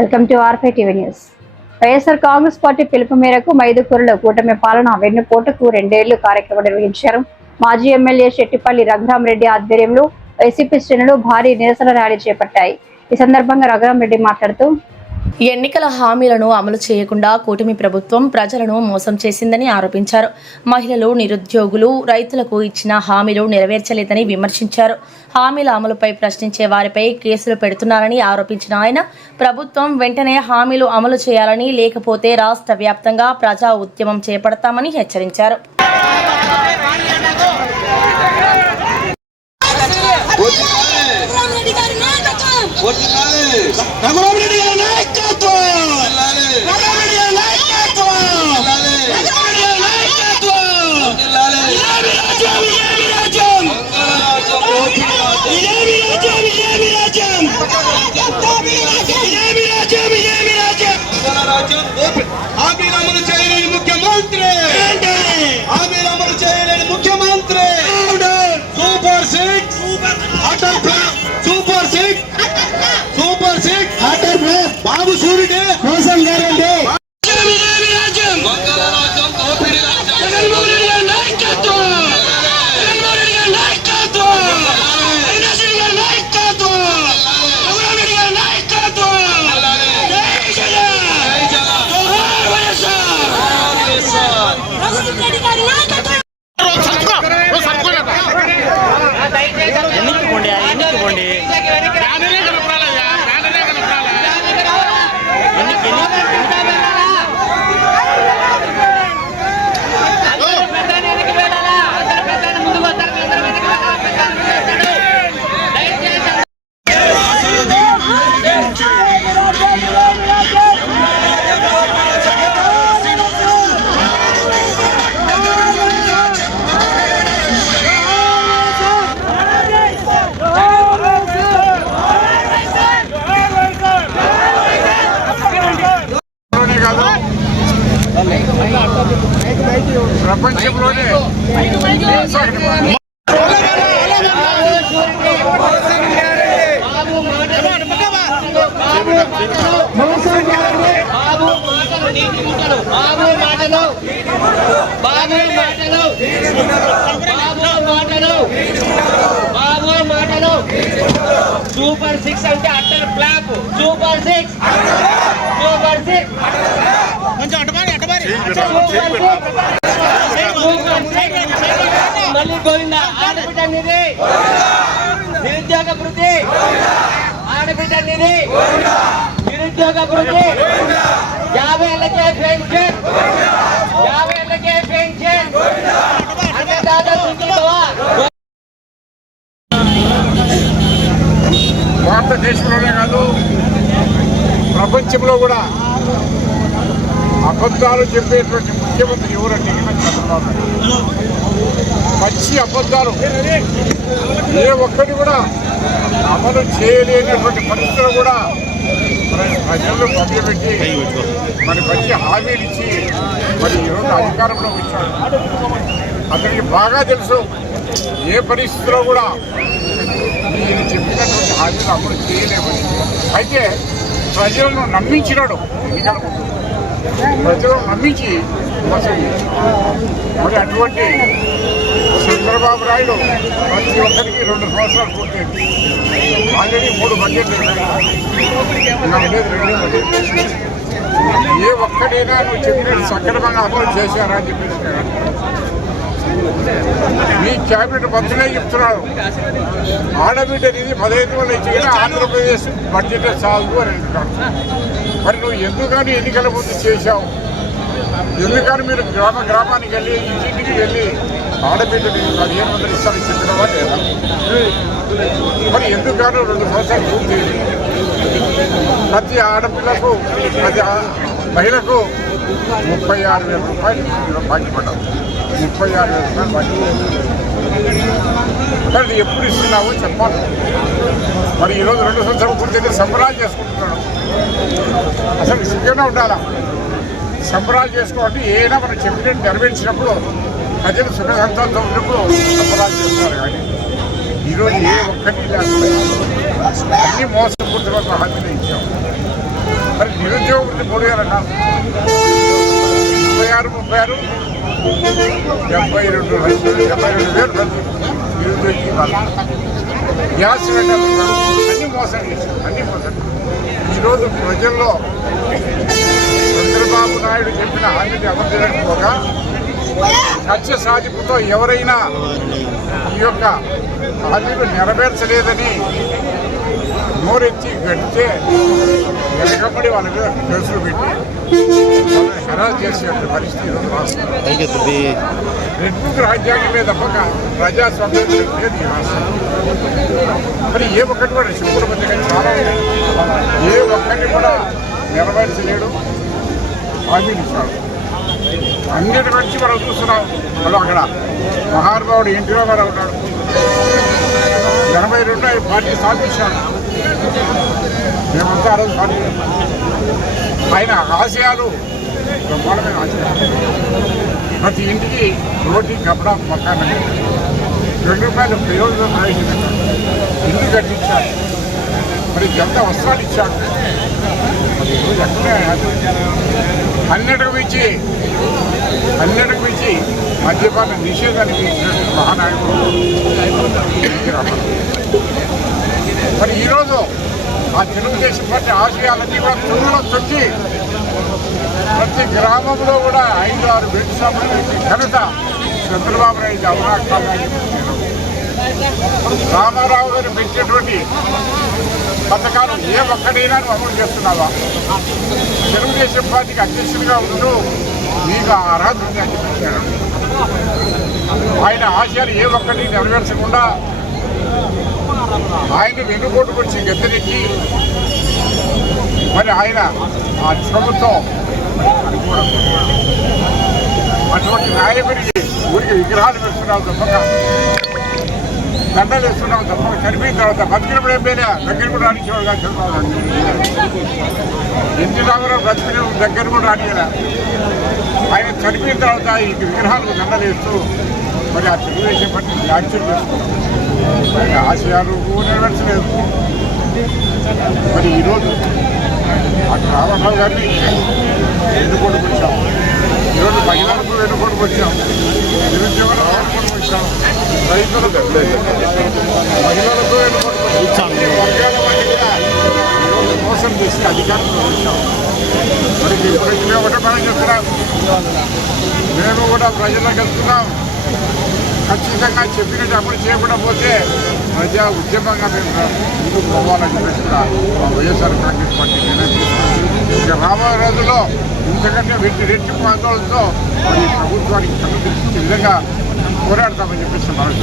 Welcome to R5 TV news. YSR Congress party పిలుపు మేరకు మైదుకూరులో కూటమి పాలన వెన్నుపోటుకు 2 ఏళ్లు కార్యక్రమం నిర్వహించారు. మాజీ ఎమ్మెల్యే శెట్టిపల్లి రఘురామరెడ్డి ఆధ్వర్యంలో వైసీపీ శ్రేణులు భారీ నిరసన ర్యాలీ చేపట్టాయి. ఈ సందర్భంగా రఘురామరెడ్డి మాట్లాడుతూ, ఎన్నికల హామీలను అమలు చేయకుండా కూటమి ప్రభుత్వం ప్రజలను మోసం చేసిందని ఆరోపించారు. మహిళలు, నిరుద్యోగులు, రైతులకు ఇచ్చిన హామీలు నెరవేర్చలేదని విమర్శించారు. హామీల అమలుపై ప్రశ్నించే వారిపై కేసులు పెడుతున్నారని ఆరోపించిన ఆయన, ప్రభుత్వం వెంటనే హామీలు అమలు చేయాలని, లేకపోతే రాష్ట్ర వ్యాప్తంగా ప్రజా ఉద్యమం చేపడతామని హెచ్చరించారు. హామీలు చేయలేని ముఖ్యమంత్రి సూపర్ సిక్స్ బాబు సూర్యుడే మోసం గారండి. ప్రపంచంలోనే సూపర్ సిక్స్ అంటే అట్టర్ ఫ్లాప్. సూపర్ సిక్స్ మళ్ళీ గోవిందా. ఆడబిడ్డ నిధి, నిరుద్యోగ వృత్తి, ఆడబిడ్డ నిధి, నిరుద్యోగ వృత్తి, 50 ఏళ్ళకే పెన్షన్, 50 ఏళ్ళకే పెన్షన్, అన్నదాత సుఖీభవ. భారతదేశంలోనే కాదు, ప్రపంచంలో కూడా అబద్ధాలు చెప్పేటువంటి ముఖ్యమంత్రి ఎవరంటే చంద్రబాబు. మంచి అబద్ధాలు ఏ ఒక్కటి కూడా అమలు చేయలేనటువంటి పరిస్థితులు కూడా ప్రజల్లో మభ్యపెట్టి మరి మంచి హామీలు ఇచ్చి మరి ఈరోజు అధికారంలో వచ్చాడు. అతనికి బాగా తెలుసు ఏ పరిస్థితిలో కూడా ఈయన చెప్పినటువంటి హామీలు అమలు చేయలేమని. అయితే ప్రజలను నమ్మించినాడు. ఎన్నికల ముందు ప్రజలను నమ్మించి మోసం చేశాడు. మరి అటువంటి చంద్రబాబు నాయుడు ప్రతి ఒక్కరికి 2 సంవత్సరాలు పూర్తయింది. ఆల్రెడీ 3 బడ్జెట్లు ఉండేది 2 బడ్జెట్. ఏ ఒక్కడైనా నువ్వు చెప్పినట్టు సక్రమంగా అమలు చేశారా అని చెప్పేసి మీ క్యాబినెట్ మంత్రులే చెప్తున్నారు. ఆడబిడ్డ నిధి 15 వేలు ఇచ్చి ఆంధ్రప్రదేశ్ బడ్జెట్ చాలు అని అంటున్నాడు. మరి నువ్వు ఎందుకని ఎన్నికల ముందు చేశావు? ఎందుకని మీరు గ్రామానికి వెళ్ళి ఇంటింటికి వెళ్ళి ఆడబిడ్డ నిధి 15 వందలు ఇస్తారని చెప్పినవా లేదా? మరి ఎందుకని 2 సంవత్సరాలు పూర్తి ప్రతి ఆడపిల్లకు, ప్రతి మహిళకు 36,000 రూపాయలు బాకీ పడ్డావు. 36,000 రూపాయలు బాకీ. మరి ఎప్పుడు ఇస్తున్నావో చెప్పాలి. మరి ఈరోజు 2 సంవత్సరాలు పూర్తి సంబరాలు చేసుకుంటున్నాడు. అసలు సిద్ధంగా ఉండాలా? సంబరాలు చేసుకోవాలంటే ఏదైనా మనం చెప్పినట్టు నెరవేర్చినప్పుడు ప్రజలు సుఖ సంతోషంతో ఉన్నప్పుడు సంబరాలు చేస్తున్నారు. కానీ ఈరోజు ఏ ఒక్కటి లేకపోతే అన్ని మోసపూర్తిగా హామీలు ఇచ్చాం. మరి నిరుద్యోగ వృత్తి 3,000 అన్నారు. 36, 72 లక్షలు 72,000 ప్రతి నిరుద్యోగి వాళ్ళు. గ్యాస్ సిలిండర్ అన్ని మోసం చేశారు, అన్ని మోసం. ఈరోజు ప్రజల్లో చంద్రబాబు నాయుడు చెప్పిన హామీని అమలు చేయకపోగా కక్ష సాధింపుతో ఎవరైనా ఈ యొక్క హామీలు నెరవేర్చలేదని నోరెత్తి గడితే వెనకబడి వాళ్ళ మీద కేసులు పెట్టి వాళ్ళని హెరాస్ చేసే పరిస్థితి ఈరోజు రాష్ట్రం. రెడ్ బుక్ రాజ్యాంగం మీద తప్పక ప్రజాస్వామ్యం లేదు ఈ రాష్ట్రం. మరి ఏ ఒక్కటి కూడా శివుడు మధ్య చాలా ఉన్నాయి. ఏ ఒక్కరిని కూడా నెరవేర్చలేడు, హామీలు ఇచ్చాడు. అన్నిటి నుంచి మనం చూస్తున్నాం. వాళ్ళు అక్కడ మహానుభావుడు ఎన్టీ రామారావు ఉన్నాడు. 82 పార్టీ స్థాపించాడు. మేమంతా ఆ రోజు పార్టీ. ఆయన ఆశయాలు బ్రహ్మాండమైన ఆశయాలు. ప్రతి ఇంటికి రోటీ కపడా మకాన్ ₹2 ప్రయోజనం ప్రవేశించాడు. ఇల్లు కట్టించాడు. మరి ఎంత వస్త్రాలు ఇచ్చాడు. ఎక్కడే అన్నిటికి మించి మద్యపాన నిషేధానికి ఇచ్చినటువంటి మహానాయకుడు. మరి ఈరోజు ఆ తెలుగుదేశం పార్టీ ఆశయాలన్నీ కూడా తుమ్ములో తొక్కి ప్రతి గ్రామంలో కూడా 5-6 బెడ్ షాపులు ఘనత చంద్రబాబు నాయుడు అవరాకాలని రామారావు గారు పెట్టినటువంటి పథకాలు ఏ ఒక్కడైనా అమలు చేస్తున్నావా? తెలుగుదేశం పార్టీకి అధ్యక్షుడిగా ఉంటూ మీకు అర్హత ఉంది అని చెప్పాడు. ఆయన ఆశయాలు ఏ ఒక్కటి నెరవేర్చకుండా ఆయన వెన్నుపోటు వచ్చి గద్దెనెక్కి మరి ఆయన ఆ ప్రభుత్వం అటువంటి నాయకుడికి ఊరికి విగ్రహాలు పెడుతున్నావు తప్పక, దండలు వేస్తున్నావు తప్పక, చనిపోయిన తర్వాత బతికినప్పుడు ఎమ్మెల్యే దగ్గర కూడా రానిచ్చేవాడు కాదు చంద్రబాబు. ఎన్టీ రామారావు బతికిన దగ్గర కూడా రానియలే. ఆయన చనిపోయిన తర్వాత ఈ విగ్రహాలకు దండలు వేస్తూ మరి ఆ తెలుగుదేశం పార్టీ యాక్షన్ చేస్తున్నాం. మరి ఆశయాలు నెరవేర్చలేదు. మరి ఈరోజు అటు రామారావు గారిని వెన్నుకోటుకు వచ్చాం. ఈరోజు మహిళలకు వెన్నుకోటుకు వచ్చాం. నిరుద్యోగులకు వెన్నుకోటుకు వచ్చాం. రైతులకు మహిళలకు వెన్నుకోటుకు వచ్చాం. వర్గాల మధ్య ఈరోజు మోసం చేసి అధికారంలో వచ్చాం. మరి ఇప్పుడు ఒకటే పని చెప్తున్నాం. మేము కూడా ప్రజలకు వెళ్తున్నాం. ఖచ్చితంగా చెప్పినట్టు అమలు చేయకుండా పోతే ప్రజా ఉద్యమంగా మేము ముందుకు పోవాలని చెప్పేసి కూడా మా వైఎస్ఆర్ కాంగ్రెస్ పార్టీ నిర్ణయం తీసుకుంది. ఇక రాబోయే రోజుల్లో ఇంతకంటే రెట్టింపు ఆందోళనతో మరి ప్రభుత్వానికి కన్ను తెరిపించే విధంగా పోరాడతామని చెప్పేసి మనం